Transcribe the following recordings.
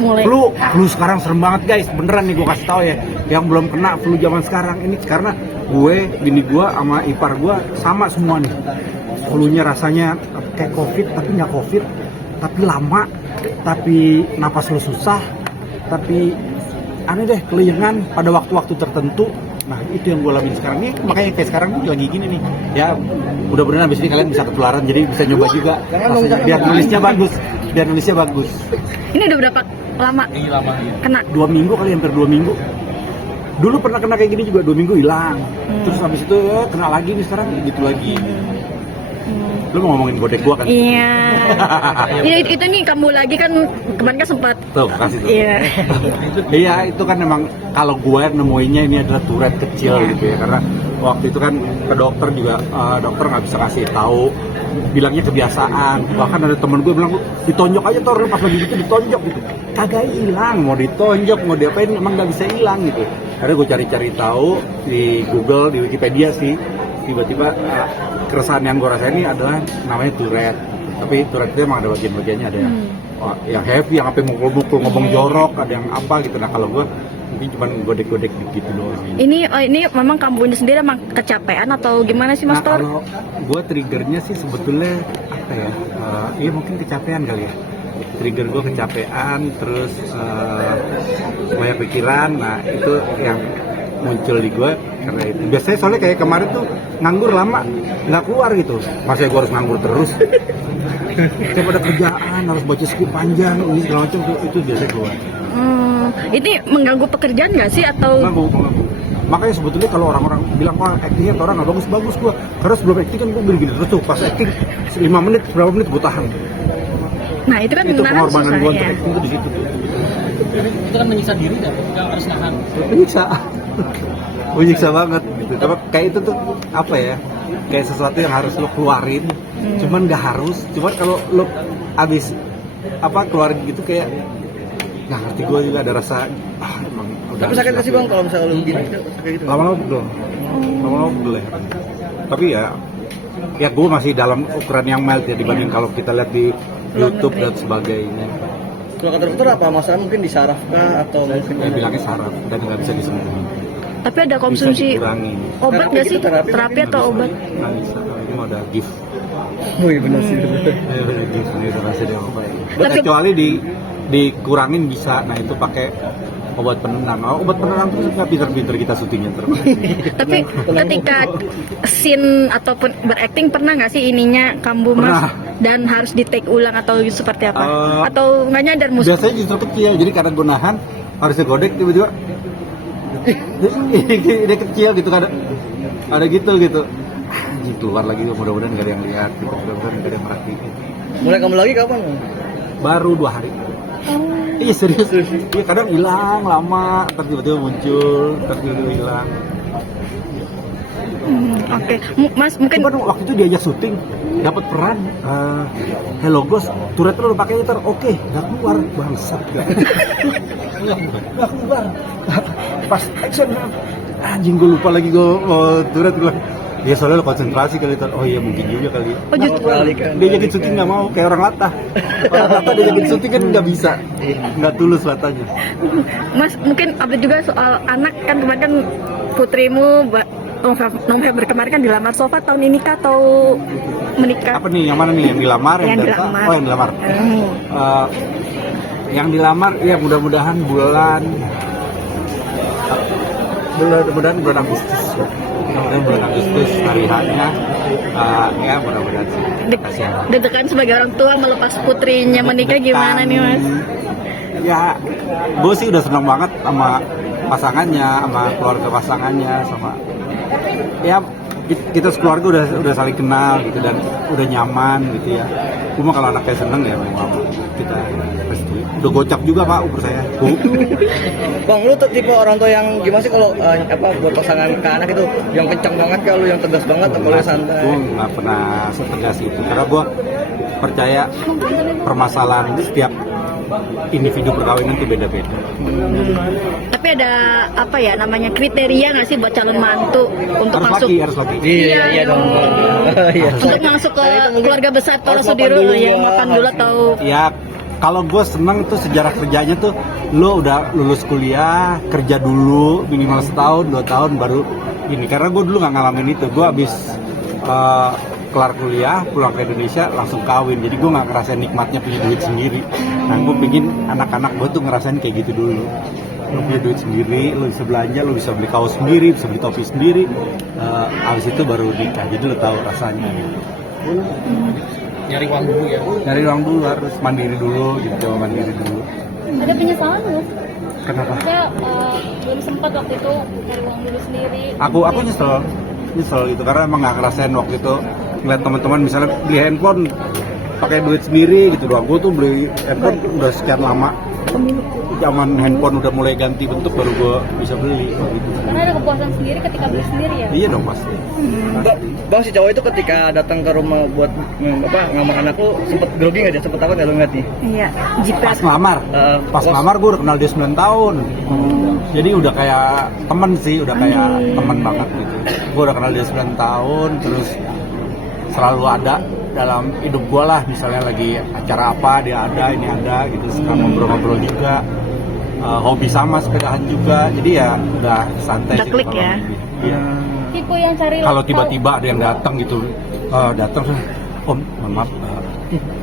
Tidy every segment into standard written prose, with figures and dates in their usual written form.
mulai. Flu sekarang serem banget guys, beneran nih gue kasih tahu ya. Yang belum kena flu zaman sekarang ini karena bini gue sama ipar gue sama semua nih. Flu-nya rasanya kayak covid tapi nggak covid, tapi lama, tapi napas lu susah, tapi aneh deh keliengan pada waktu-waktu tertentu. Nah itu yang gue alami sekarang nih, makanya kayak sekarang lagi gini nih ya, mudah-mudahan abis ini kalian bisa ketularan jadi bisa nyoba juga biar nulisnya bagus. Ini udah berapa lama? Kena 2 minggu kali, hampir 2 minggu. Dulu pernah kena kayak gini juga, 2 minggu hilang, terus habis itu kena lagi nih sekarang gitu lagi. Lu mau ngomongin godek gua kan? Iya. Itu nih kamu lagi kan kemarin kan sempat. Tuh, kasih tuh. Iya. Iya, itu kan memang kalau gue nemuinnya ini adalah Tourette kecil gitu ya, karena waktu itu kan ke dokter juga dokter nggak bisa kasih tahu, bilangnya kebiasaan. Bahkan ada temen gue bilang ditonjok aja tuh, pas lagi gitu ditonjok gitu, kagak hilang, mau ditonjok mau diapain emang nggak bisa hilang gitu. Akhirnya gue cari-cari tahu di Google, di Wikipedia sih, tiba-tiba keresahan yang gue rasain ini adalah namanya Tourette. Tapi Tourette itu emang ada bagian-bagiannya, ada yang heavy, yang sampai mukul-mukul, ngomong jorok, ada yang apa gitu. Nah kalau gue mungkin cuma godek-godek gitu doang. Ini memang kamunya sendiri emang kecapean atau gimana sih Mas Tor? Kalau gue triggernya sih sebetulnya apa ya? Iya mungkin kecapean kali ya. Trigger gue kecapean, terus banyak pikiran. Nah itu yang muncul di gue karena itu. Biasanya soalnya kayak kemarin tuh nganggur lama nggak keluar gitu, masa gue harus nganggur terus. Kayak pada kerjaan harus baca skrip panjang ini segala macam itu biasanya keluar. Ini mengganggu pekerjaan nggak sih atau? Mengganggu. Makanya sebetulnya kalau orang-orang bilang wah actingnya orang nggak bagus gue, karena sebelum acting kan gue gini terus tuh, pas acting 5 menit berapa menit gue tahan. Nah itu kan itu pengorbanan gue untuk ya. acting itu di situ. Itu kan menyiksa diri kan, yang harus nahan. Menyiksa banget gitu. Tapi kayak itu tuh apa ya? Kayak sesuatu yang harus lo keluarin. Cuman nggak harus. Cuman kalau lo abis keluarin gitu kayak nggak ngerti, gue juga ada rasa emang udah. Tapi sakit nggak sih bang kalau misalnya lo begini sakit gitu? Lama-lama belum ya. Tapi ya gue masih dalam ukuran yang mild ya dibanding kalau kita lihat di YouTube dan sebagainya. Kalau kata dokter apa masalah, mungkin disaraf kah atau mungkin Bilangnya saraf dan nggak bisa disembuhin. Tapi ada konsumsi obat nggak sih? Terapi atau obat? Nggak bisa, ini mau ada gift. Oh iya benar sih. Bener gift ini udah masih dia apa ya. Kecuali dikurangin bisa, nah itu pakai obat penenang. Obat penenang itu nggak pinter-pinter kita syutingnya terus. Tapi ketika scene ataupun berakting pernah nggak sih ininya kambuh Mas? Dan harus di take ulang atau seperti apa? Atau nggak nyadar musuh? Biasanya justru kecil, jadi karena gue nahan harusnya godek tiba-tiba ini kecil gitu kan, ada gitu keluar lagi, mudah-mudahan nggak ada yang lihat gitu, mudah-mudahan nggak ada yang merhatiin. Mulai kamu lagi kapan? Baru 2 hari. Iya serius. Iya kadang hilang lama, ntar tiba-tiba muncul, ntar tiba-tiba hilang. Oke. Mas mungkin waktu itu diajak syuting dapat peran Hello Ghost, Tourette lo pakai ntar, oke, nggak keluar bangsat nggak keluar. Pas action anjing gue lupa lagi gue Tourette bilang ya soalnya lo konsentrasi kali itu. Oh iya mungkin juga kali. Oh justru dia jadi syuting nggak mau, kayak orang latah dia jadi syuting kan nggak bisa, nggak tulus latahnya. Mas mungkin update juga soal anak kan, kemarin kan putrimu November kemarin kan dilamar. Sofa tahun ini kah atau menikah? Apa nih yang mana nih, yang dilamar? Yang dilamar. Oh yang dilamar. Yang dilamar ya mudah-mudahan bulan Agustus. Bulan Agustus hari hanya ya mudah-mudahan sih. Deg-degan sebagai orang tua melepas putrinya menikah gimana nih Mas? Ya gue sih udah senang banget sama pasangannya, sama keluarga pasangannya, sama ya kita sekeluarga udah saling kenal gitu dan udah nyaman gitu ya. Cuma kalau anaknya seneng ya memang kita pasti. Udah gocap juga Pak umur saya. Bang, lu tuh tipe orang tua yang gimana sih kalau buat pasangan ke anak itu yang kencang banget, kalau lu yang tegas banget atau lu santai? Gue nggak pernah setegas itu karena gue percaya permasalahan setiap individu perkawinan itu beda-beda. Tapi ada apa ya namanya kriteria nggak sih buat calon mantu untuk harus laki. Iya dong. Untuk masuk ke keluarga besar Toro Sudiro yang makan dulu atau? Ya kalau gue seneng tuh sejarah kerjanya tuh lo udah lulus kuliah, kerja dulu minimal setahun 2 tahun baru ini. Karena gue dulu nggak ngalamin itu. Gue abis kelar kuliah pulang ke Indonesia langsung kawin, jadi gue nggak ngerasain nikmatnya punya duit sendiri. Nah gue pingin anak-anak gue tuh ngerasain kayak gitu dulu. Lo punya duit sendiri, lo bisa belanja, lo bisa beli kaos sendiri, bisa beli topi sendiri. Abis itu baru nikah, jadi lo tahu rasanya gitu. Nyari uang dulu ya. Nyari uang dulu, harus mandiri dulu gitu, mandiri dulu. Ada penyesalan nggak? Kenapa? Saya belum sempat waktu itu cari uang dulu sendiri. Aku nyesel gitu karena emang nggak ngerasain waktu itu ngeliat teman-teman misalnya beli handphone pakai duit sendiri gitu doang. Gue tuh beli handphone udah sekian lama, zaman handphone udah mulai ganti bentuk baru gue bisa beli gitu. Karena ada kepuasan sendiri ketika beli sendiri ya. Iya dong pasti. Bang, si cowok itu ketika datang ke rumah buat ngamar anak lu sempet grogi nggak dia? Sempet apa nggak lu ngeliat nih? Iya, Pas ngelamar, gue udah kenal dia 9 tahun. Jadi udah kayak temen sih, udah kayak temen banget gitu. Gue udah kenal dia 9 tahun, terus selalu ada dalam hidup gue lah. Misalnya lagi acara apa, dia ada, ini ada gitu. Suka ngobrol-ngobrol juga. Hobi sama, sepedahan juga. Jadi ya udah santai Udah sih. klik ya? Iya. Tipe yang cari Kalau tiba-tiba ada yang datang gitu, datang, Om, mohon maaf,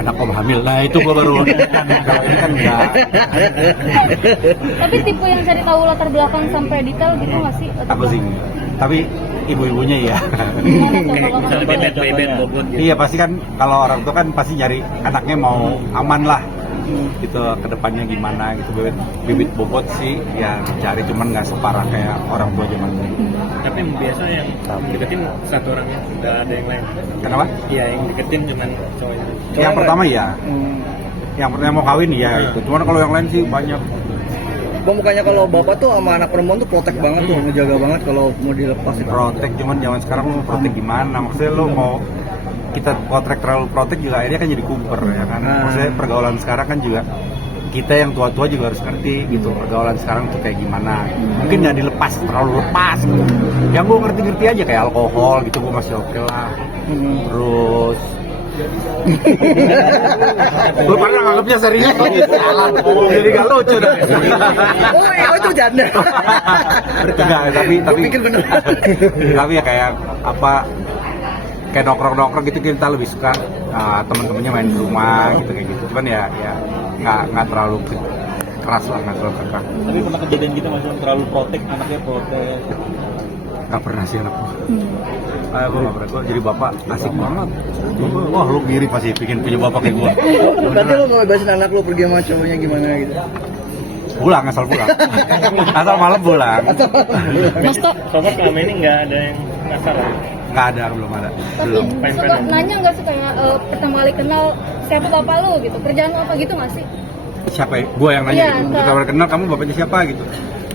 anak Om hamil. Nah itu gue baru ini kan enggak. Tapi tipe yang cari tahu latar belakang sampai detail gitu nggak sih? Aku sih enggak. Tapi ibu-ibunya iya. Misalnya bebet bobot gitu. Iya pasti kan kalau orang tua kan pasti nyari anaknya mau aman lah. Gitu kedepannya gimana gitu. Bibit bobot sih yang cari, cuman nggak separah kayak orang tua zaman dulu. Tapi biasa yang deketin satu orangnya, nggak ada yang lain. Kenapa? Iya, yang deketin cuman cowoknya. Yang pertama iya. Yang pertama mau kawin ya itu. Cuman kalau yang lain sih banyak. Bang, bukannya kalau bapak tuh sama anak perempuan tuh protek banget tuh, ngejaga banget kalau mau dilepas itu. Protek, cuman zaman sekarang lo protek gimana? Maksudnya lo mau kita terlalu protek juga akhirnya kan jadi kuper ya kan. Maksudnya pergaulan sekarang kan juga kita yang tua-tua juga harus ngerti gitu pergaulan sekarang tuh kayak gimana. Mungkin nggak dilepas, terlalu lepas gitu. Yang gue ngerti-ngerti aja kayak alkohol gitu gue masih oke lah. Terus lu pernah nganggapnya serius gitu, jadi gak lucu dah. Oh iya, itu janda. Enggak, tapi Pikir bener. tapi ya kayak apa, kayak nongkrong gitu kita lebih suka teman-temannya main di rumah gitu kayak gitu. Cuman ya nggak terlalu keras lah, nggak terlalu kekang. Tapi pernah kejadian gitu masih terlalu protek, anaknya protek. Nggak pernah sih anak gue. Gue nggak pernah. Gue jadi bapak asik banget. Wah lu mirip pasti bikin punya bapak kayak gue. Berarti lu mau bebasin anak lu pergi sama cowoknya gimana gitu? Pulang, asal pulang. Asal malam pulang. Mas Tok, Sobat selama ini nggak ada yang ngasar ya? Nggak ada, belum ada. tapi Belum. suka nanya nggak sih kayak pertama kali kenal siapa bapak lu gitu, kerjaan lu apa gitu nggak sih? Siapa ya? Gue yang nanya Iya, gitu. enggak. Kita kenal kamu bapaknya siapa gitu.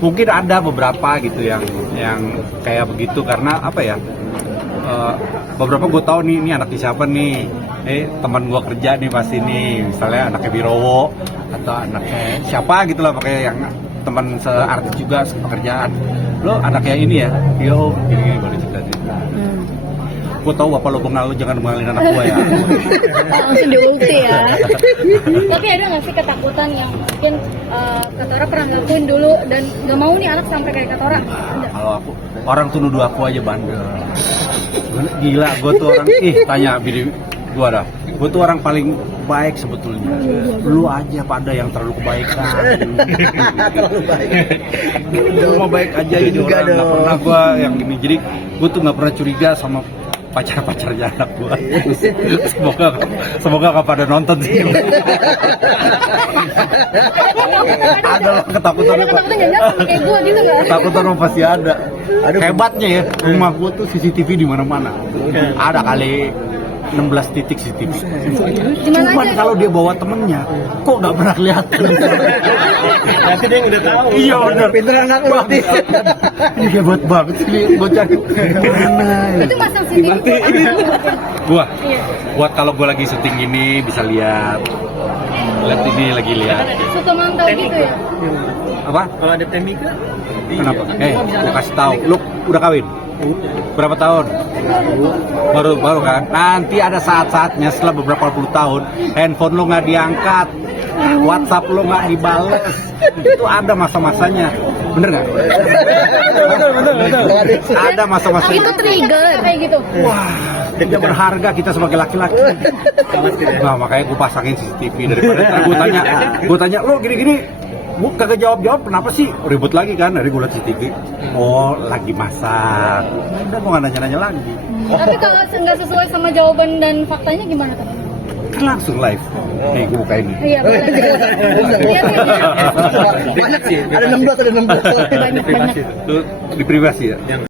Mungkin ada beberapa gitu yang kayak begitu karena apa ya? Beberapa gue tahu nih, ini anaknya siapa nih? Teman gue kerja nih pasti nih, misalnya anaknya Birowo atau anaknya siapa gitu lah, pakai yang teman seartis juga sepekerjaan. Lo anaknya ini ya? Yo, gini boleh cerita. Gue tahu bapak lo bengal, lo jangan bengalin anak gue ya. Langsung diulti ya. Tapi ada nggak sih ketakutan yang mungkin Katora pernah ngelakuin dulu dan nggak mau nih anak sampai kayak Katora? Ada. Kalau aku, orang tuh nuduh aku aja bandel. Gila, gue tuh orang, tanya bini gue dah. Gue tuh orang paling baik sebetulnya. Lu aja pada yang terlalu kebaikan. Terlalu baik. Gue mau baik aja jadi Juga orang, nggak dong. pernah gue yang gini. Jadi gue tuh nggak pernah curiga sama pacar-pacarnya anak gue. Semoga nggak pada nonton sih. Ada lah ketakutan. Ada ketakutan jangan sama kayak gue gitu nggak? Ketakutan mah pasti ada. Hebatnya ya, rumah gue tuh CCTV di mana-mana. Ada kali 16 titik CCTV. Gimana Cuman aja? kalau dia bawa temennya, kok nggak pernah kelihatan. Nanti dia udah tahu. Iya benar. Pinter anak lu berarti. Ini hebat banget sih bocah. Mana ya? Itu pasang sendiri buat apa? Gua, Iya. buat kalau gua lagi syuting ini bisa lihat. Lihat ini lagi lihat. Suka mantau gitu ya. Apa? Kalau ada Temika, Kenapa? Gua kasih tahu. Lu udah kawin? Berapa tahun? Baru kan. Nanti ada saat-saatnya setelah beberapa puluh tahun, handphone lu nggak diangkat, WhatsApp lu nggak dibales. Itu ada masa-masanya. Bener nggak? Ada masa-masa Itu trigger kayak gitu. Wah, dia berharga kita sebagai laki-laki. Nah, makanya gue pasangin CCTV daripada ntar gue tanya, lo gini-gini, gue kagak jawab-jawab, kenapa sih? Ribut lagi kan, dari gue liat CCTV. Oh, lagi masak. Udah gue gak nanya-nanya lagi. Tapi kalau nggak sesuai sama jawaban dan faktanya gimana tuh? Kan langsung live. Nih, gue buka ini. Iya, boleh. banyak sih. Ada 16, ada 16. Banyak. Itu di privasi ya.